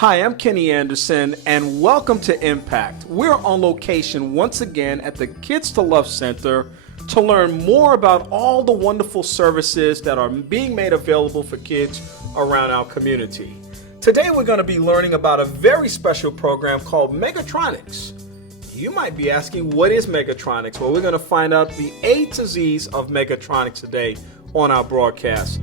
Hi, I'm Kenny Anderson, and welcome to Impact. We're on location once again at the Kids to Love Center to learn more about all the wonderful services that are being made available for kids around our community. Today we're going to be learning about a very special program called Mechatronics. You might be asking, what is Mechatronics? Well, we're going to find out the A to Z's of Mechatronics today on our broadcast.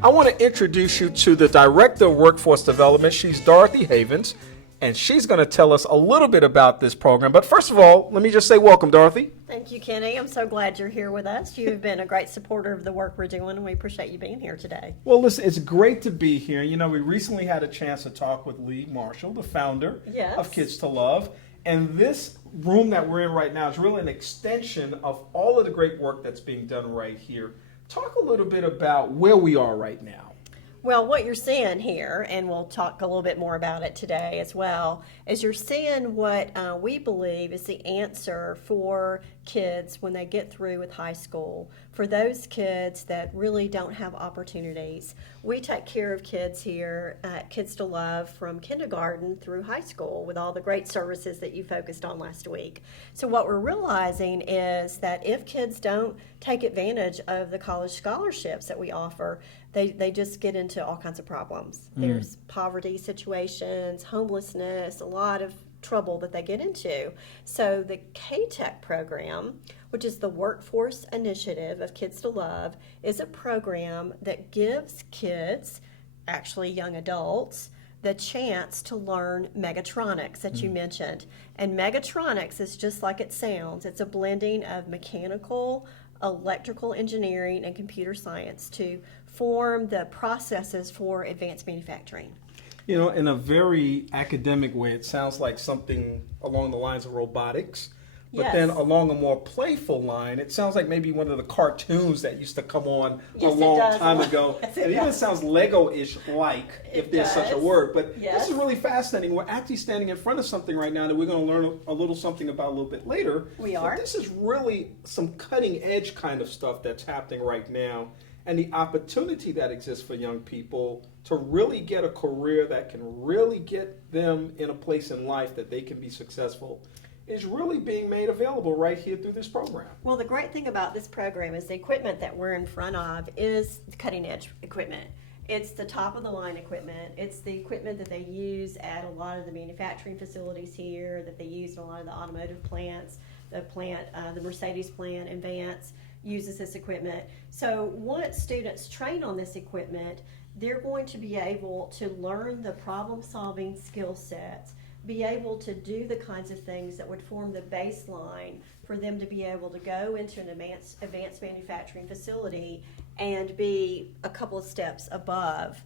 I want to introduce you to the Director of Workforce Development. She's Dorothy Havens, and she's going to tell us a little bit about this program. But first of all, let me just say welcome, Dorothy. Thank you, Kenny. I'm so glad you're here with us. You've been a great supporter of the work we're doing, and we appreciate you being here today. Well, listen, it's great to be here. You know, we recently had a chance to talk with Lee Marshall, the founder of Kids to Love. And this room that we're in right now is really an extension of all of the great work that's being done right here. Talk a little bit about where we are right now. Well, what you're seeing here, and we'll talk a little bit more about it today as well, is you're seeing what we believe is the answer for kids when they get through with high school. For those kids that really don't have opportunities, we take care of kids here at Kids to Love from kindergarten through high school with all the great services that you focused on last week. So what we're realizing is that if kids don't take advantage of the college scholarships that we offer, they just get into all kinds of problems. There's poverty situations, homelessness, a lot of trouble that they get into. So the KTech program, which is the Workforce Initiative of Kids to Love, is a program that gives kids, actually young adults, the chance to learn Mechatronics that you mentioned. And Mechatronics is just like it sounds. It's a blending of mechanical, electrical engineering, and computer science to form the processes for advanced manufacturing. You know, in a very academic way, it sounds like something along the lines of robotics. But then along a more playful line, it sounds like maybe one of the cartoons that used to come on a long time ago. It even sounds Lego-ish like, if there's such a word. But this is really fascinating. We're actually standing in front of something right now that we're going to learn a little something about a little bit later. We are. But this is really some cutting-edge kind of stuff that's happening right now. And the opportunity that exists for young people to really get a career that can really get them in a place in life that they can be successful is really being made available right here through this program. Well, the great thing about this program is the equipment that we're in front of is cutting edge equipment. It's the top of the line equipment. It's the equipment that they use at a lot of the manufacturing facilities here, that they use in a lot of the automotive plants. The Mercedes plant in Vance uses this equipment. So once students train on this equipment, they're going to be able to learn the problem-solving skill sets, be able to do the kinds of things that would form the baseline for them to be able to go into an advanced manufacturing facility and be a couple of steps above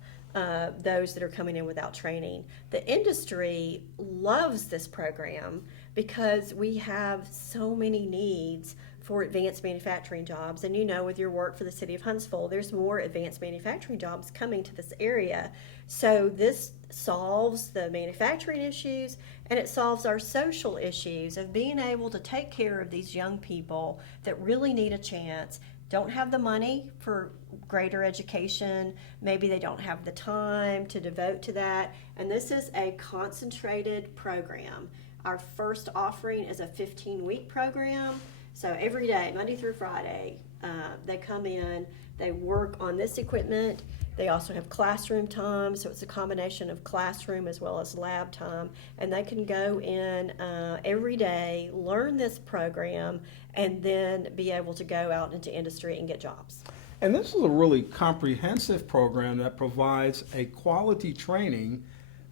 those that are coming in without training. The industry loves this program because we have so many needs for advanced manufacturing jobs. And you know, with your work for the city of Huntsville, there's more advanced manufacturing jobs coming to this area. So this solves the manufacturing issues, and it solves our social issues of being able to take care of these young people that really need a chance, don't have the money for greater education, maybe they don't have the time to devote to that, and this is a concentrated program. Our first offering is a 15-week program. So every day, Monday through Friday, they come in, they work on this equipment. They also have classroom time, so it's a combination of classroom as well as lab time. And they can go in every day, learn this program, and then be able to go out into industry and get jobs. And this is a really comprehensive program that provides a quality training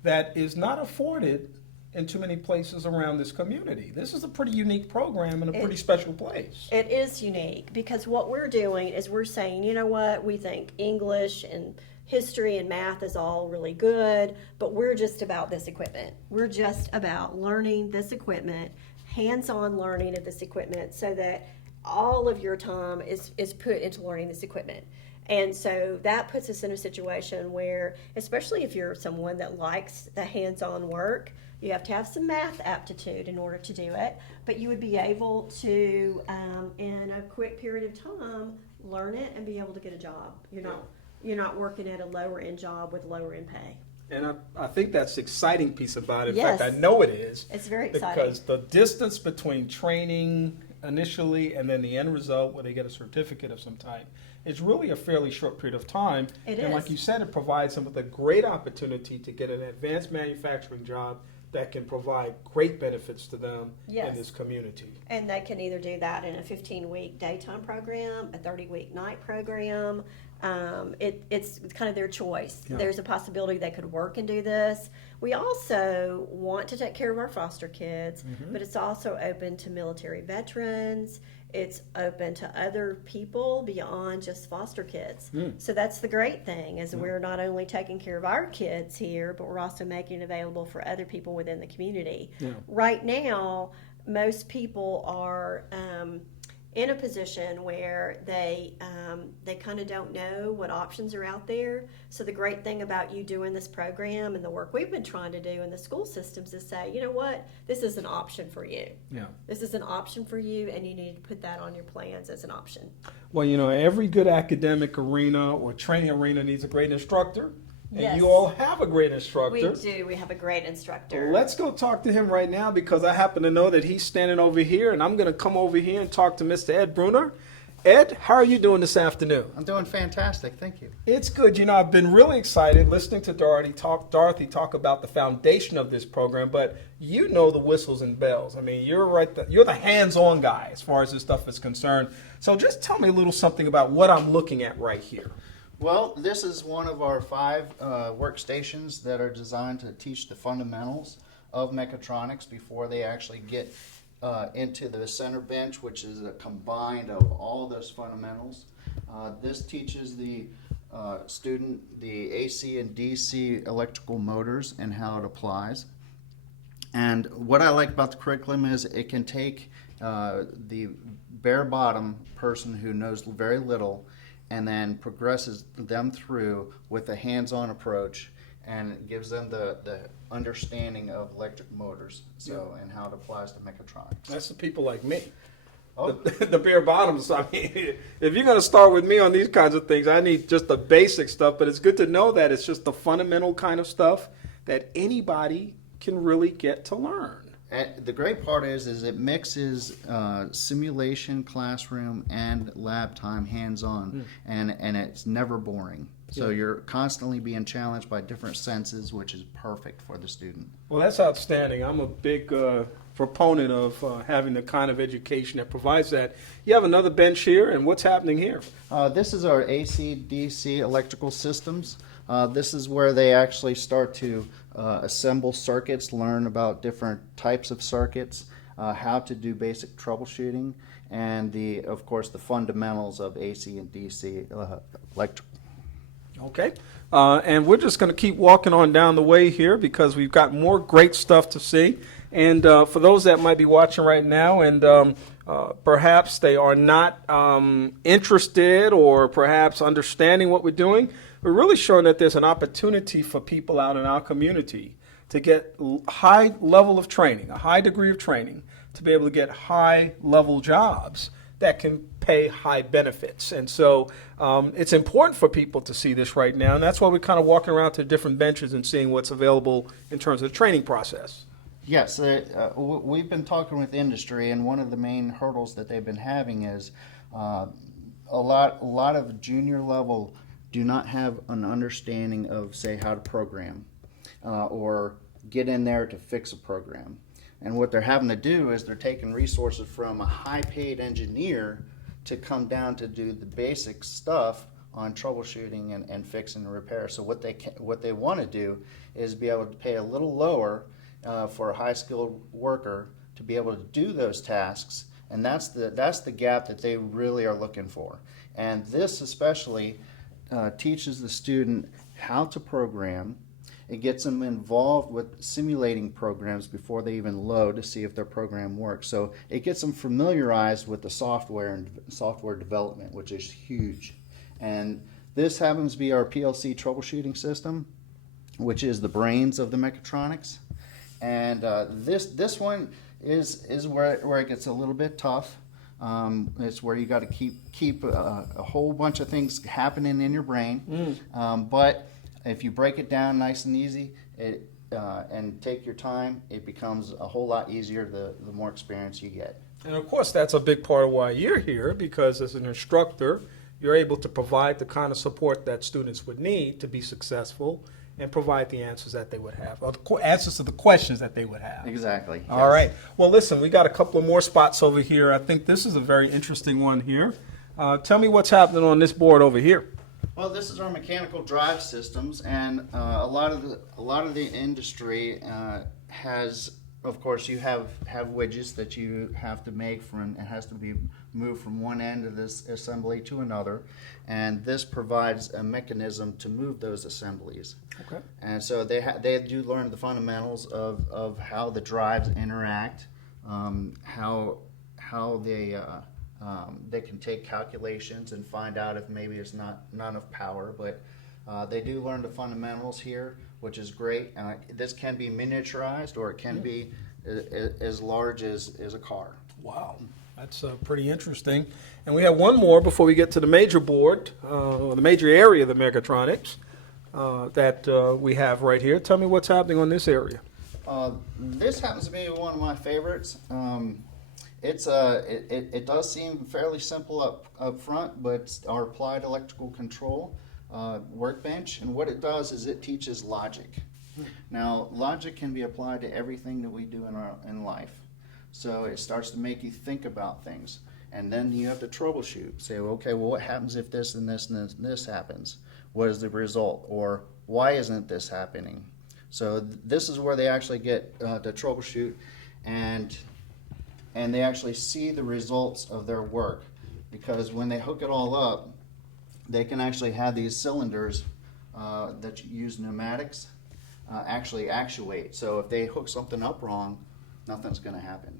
that is not afforded in too many places around this community. This is a pretty unique program and a pretty special place. It is unique because what we're doing is we're saying, you know what, we think English and history and math is all really good, but we're just about this equipment. We're just about learning this equipment, hands-on learning of this equipment, so that all of your time is put into learning this equipment. And so that puts us in a situation where, especially if you're someone that likes the hands-on work, You have to have some math aptitude in order to do it, but you would be able to, in a quick period of time, learn it and be able to get a job. You're not working at a lower end job with lower end pay. And I think that's the exciting piece about it. In Yes. fact, I know it is. It's very exciting. Because the distance between training initially and then the end result where they get a certificate of some type, it's really a fairly short period of time. It and is. like you said, it provides them with a great opportunity to get an advanced manufacturing job that can provide great benefits to them Yes. in this community. And they can either do that in a 15-week daytime program, a 30-week night program. It's kind of their choice. Yeah. There's a possibility they could work and do this. We also want to take care of our foster kids, but it's also open to military veterans. It's open to other people beyond just foster kids. So that's the great thing, is we're not only taking care of our kids here, but we're also making it available for other people within the community. Yeah. Right now, most people are in a position where they kind of don't know what options are out there. So the great thing about you doing this program and the work we've been trying to do in the school systems is say, you know what, this is an option for you. Yeah. This is an option for you, and you need to put that on your plans as an option. Well, you know, every good academic arena or training arena needs a great instructor. And Yes. you all have a great instructor. We do. We have a great instructor. Let's go talk to him right now, because I happen to know that he's standing over here, and I'm going to come over here and talk to Mr. Ed Brunner. Ed, how are you doing this afternoon? I'm doing fantastic, thank you. It's good. You know, I've been really excited listening to Dorothy talk about the foundation of this program, but you know the whistles and bells. I mean, you're the hands-on guy as far as this stuff is concerned. So just tell me a little something about what I'm looking at right here. Well, this is one of our 5 workstations that are designed to teach the fundamentals of mechatronics before they actually get into the center bench, which is a combined of all those fundamentals. This teaches the student the AC and DC electrical motors and how it applies. And what I like about the curriculum is it can take the bare bottom person who knows very little and then progresses them through with a hands-on approach and gives them the understanding of electric motors and how it applies to mechatronics. That's the people like me. Oh. The bare bottoms. I mean, if you're going to start with me on these kinds of things, I need just the basic stuff, but it's good to know that it's just the fundamental kind of stuff that anybody can really get to learn. And the great part is it mixes simulation, classroom, and lab time hands-on, and it's never boring. So you're constantly being challenged by different senses, which is perfect for the student. Well, that's outstanding. I'm a big proponent of having the kind of education that provides that. You have another bench here, and what's happening here? This is our AC/DC electrical systems. This is where they actually start to assemble circuits, learn about different types of circuits, how to do basic troubleshooting, and of course the fundamentals of AC and DC electrical. Okay. And we're just going to keep walking on down the way here because we've got more great stuff to see. And for those that might be watching right now and perhaps they are not interested or perhaps understanding what we're doing, we're really showing that there's an opportunity for people out in our community to get high level of training, a high degree of training, to be able to get high level jobs that can pay high benefits. And so it's important for people to see this right now, and that's why we're kind of walking around to different benches and seeing what's available in terms of the training process. Yes, we've been talking with industry, and one of the main hurdles that they've been having is a lot of junior level do not have an understanding of, say, how to program or get in there to fix a program. And what they're having to do is they're taking resources from a high-paid engineer to come down to do the basic stuff on troubleshooting and fixing and repair. So what they want to do is be able to pay a little lower for a high-skilled worker to be able to do those tasks, and that's the gap that they really are looking for. And this especially teaches the student how to program. It gets them involved with simulating programs before they even load to see if their program works. So it gets them familiarized with the software and software development, which is huge. And this happens to be our PLC troubleshooting system, which is the brains of the mechatronics. And this one is where it gets a little bit tough. It's where you got to keep a whole bunch of things happening in your brain. But if you break it down nice and easy, and take your time, it becomes a whole lot easier the more experience you get. And of course, that's a big part of why you're here, because as an instructor, you're able to provide the kind of support that students would need to be successful and provide the answers that they would have, or the answers to the questions that they would have. Exactly. All right. Well, listen, we got a couple of more spots over here. I think this is a very interesting one here. Tell me what's happening on this board over here. Well, this is our mechanical drive systems, and a lot of the industry has, of course, you have widgets that you have to make from. It has to be moved from one end of this assembly to another, and this provides a mechanism to move those assemblies. Okay. And so they do learn the fundamentals of how the drives interact, how they can take calculations and find out if maybe it's not enough power, but they do learn the fundamentals here, which is great. This can be miniaturized, or it can be as large as a car. Wow, that's pretty interesting. And we have one more before we get to the major board, or the major area of the Mechatronics that we have right here. Tell me what's happening on this area. This happens to be one of my favorites. It does seem fairly simple up front, but it's our applied electrical control workbench, and what it does is it teaches logic. Now, logic can be applied to everything that we do in life. So it starts to make you think about things, and then you have to troubleshoot. Say, okay, well, what happens if this and this and this happens? What is the result, or why isn't this happening? So this is where they actually get to troubleshoot, and they actually see the results of their work, because when they hook it all up, they can actually have these cylinders that use pneumatics actually actuate. So if they hook something up wrong, nothing's going to happen.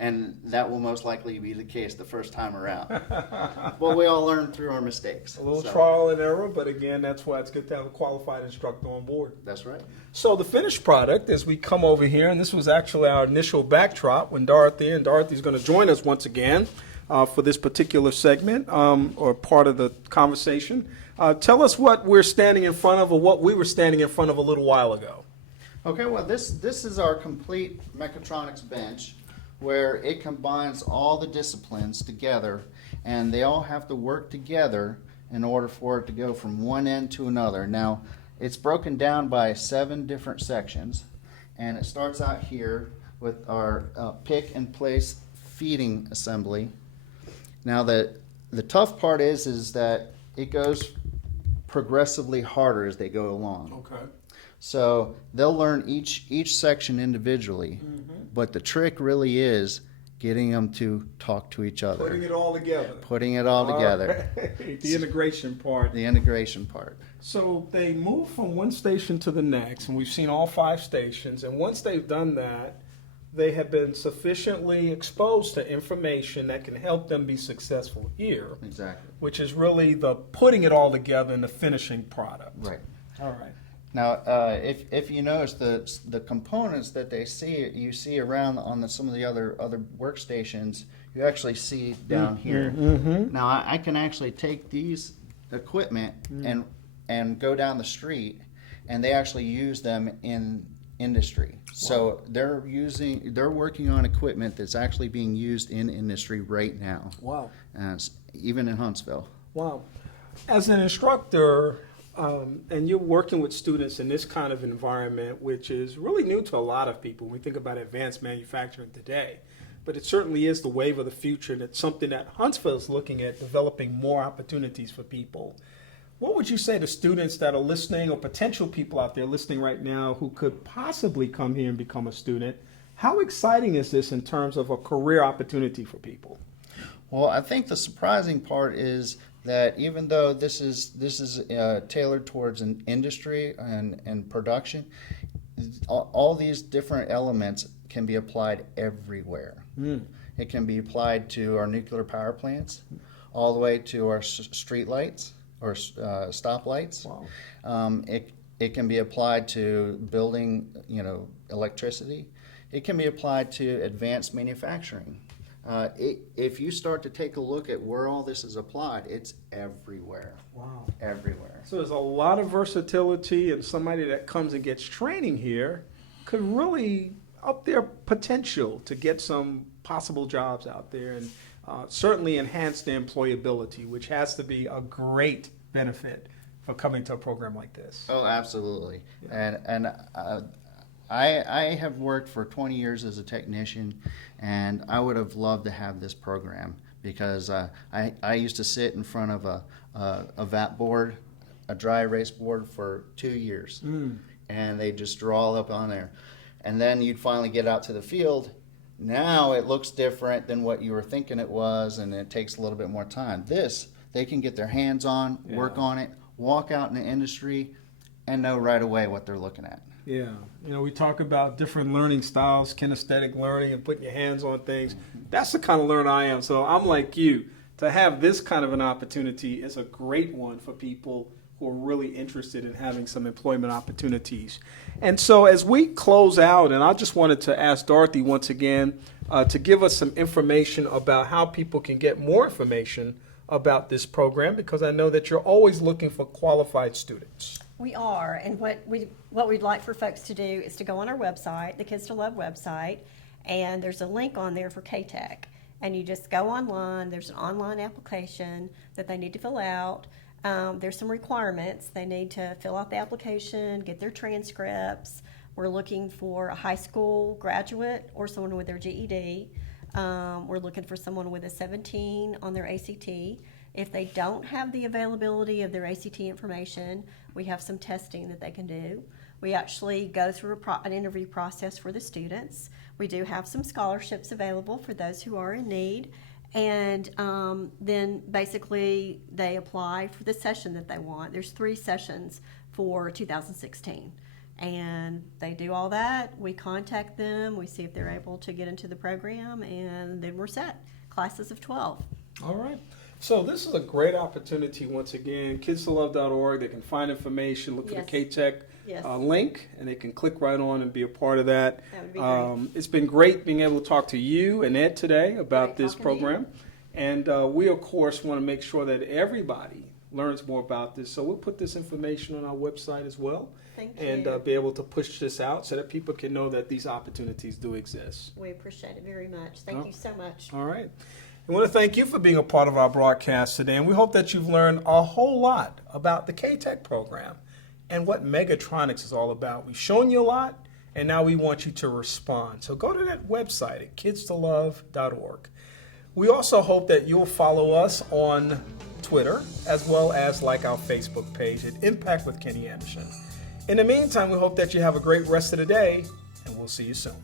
And that will most likely be the case the first time around. Well, we all learn through our mistakes. A little trial and error, but again, that's why it's good to have a qualified instructor on board. That's right. So the finished product, as we come over here, and this was actually our initial backdrop when Dorothy's going to join us once again for this particular segment or part of the conversation. Tell us what we're standing in front of, or what we were standing in front of a little while ago. Okay, well, this is our complete Mechatronics bench, where it combines all the disciplines together, and they all have to work together in order for it to go from one end to another. Now, it's broken down by 7 different sections, and it starts out here with our pick and place feeding assembly. Now, the tough part is that it goes progressively harder as they go along. Okay. So they'll learn each section individually, but the trick really is getting them to talk to each other. Putting it all together. Putting it all together. Right. The integration part. The integration part. So they move from one station to the next, and we've seen all 5 stations, and once they've done that, they have been sufficiently exposed to information that can help them be successful here. Exactly. Which is really the putting it all together in the finishing product. Right. All right. Now, if you notice the components that you see around on some of the other workstations, you actually see down here. Now, I can actually take these equipment and go down the street, and they actually use them in industry. Wow. So they're working on equipment that's actually being used in industry right now. Wow. Even in Huntsville. Wow. As an instructor, and you're working with students in this kind of environment, which is really new to a lot of people when we think about advanced manufacturing today. But it certainly is the wave of the future, and it's something that Huntsville is looking at, developing more opportunities for people. What would you say to students that are listening, or potential people out there listening right now who could possibly come here and become a student? How exciting is this in terms of a career opportunity for people? Well, I think the surprising part is that even though this is tailored towards an industry and production, all these different elements can be applied everywhere. It can be applied to our nuclear power plants, all the way to our street lights or stop lights. Wow. It can be applied to building, electricity. It can be applied to advanced manufacturing. If you start to take a look at where all this is applied, it's everywhere. Wow. Everywhere. So there's a lot of versatility, and somebody that comes and gets training here could really up their potential to get some possible jobs out there, and certainly enhance the employability, which has to be a great benefit for coming to a program like this. Oh, absolutely. And I have worked for 20 years as a technician, and I would have loved to have this program because I used to sit in front of a VAT board, a dry erase board for 2 years, and they just draw up on there. And then you'd finally get out to the field. Now it looks different than what you were thinking it was, and it takes a little bit more time. This, they can get their hands on, work on it, walk out in the industry, and know right away what they're looking at. Yeah, we talk about different learning styles, kinesthetic learning, and putting your hands on things. That's the kind of learner I am. So I'm like you. To have this kind of an opportunity is a great one for people who are really interested in having some employment opportunities. And so as we close out, and I just wanted to ask Dorothy once again to give us some information about how people can get more information about this program, because I know that you're always looking for qualified students. We are, and what we'd like for folks to do is to go on our website, the Kids to Love website, and there's a link on there for KTech. And you just go online, there's an online application that they need to fill out. There's some requirements. They need to fill out the application, get their transcripts. We're looking for a high school graduate or someone with their GED. We're looking for someone with a 17 on their ACT. If they don't have the availability of their ACT information, we have some testing that they can do. We actually go through an interview process for the students. We do have some scholarships available for those who are in need. And then basically they apply for the session that they want. There's 3 sessions for 2016. And they do all that. We contact them. We see if they're able to get into the program. And then we're set. Classes of 12. All right. So this is a great opportunity once again. KidsToLove.org. They can find information, look for the KTech link, and they can click right on and be a part of that. That would be great. It's been great being able to talk to you and Ed today about this program. And we, of course, want to make sure that everybody learns more about this. So we'll put this information on our website as well. Thank you. And be able to push this out so that people can know that these opportunities do exist. We appreciate it very much. Thank you so much. All right. I want to thank you for being a part of our broadcast today, and we hope that you've learned a whole lot about the KTech program and what Mechatronics is all about. We've shown you a lot, and now we want you to respond. So go to that website at KidsToLove.org. We also hope that you'll follow us on Twitter, as well as like our Facebook page at Impact with Kenny Anderson. In the meantime, we hope that you have a great rest of the day, and we'll see you soon.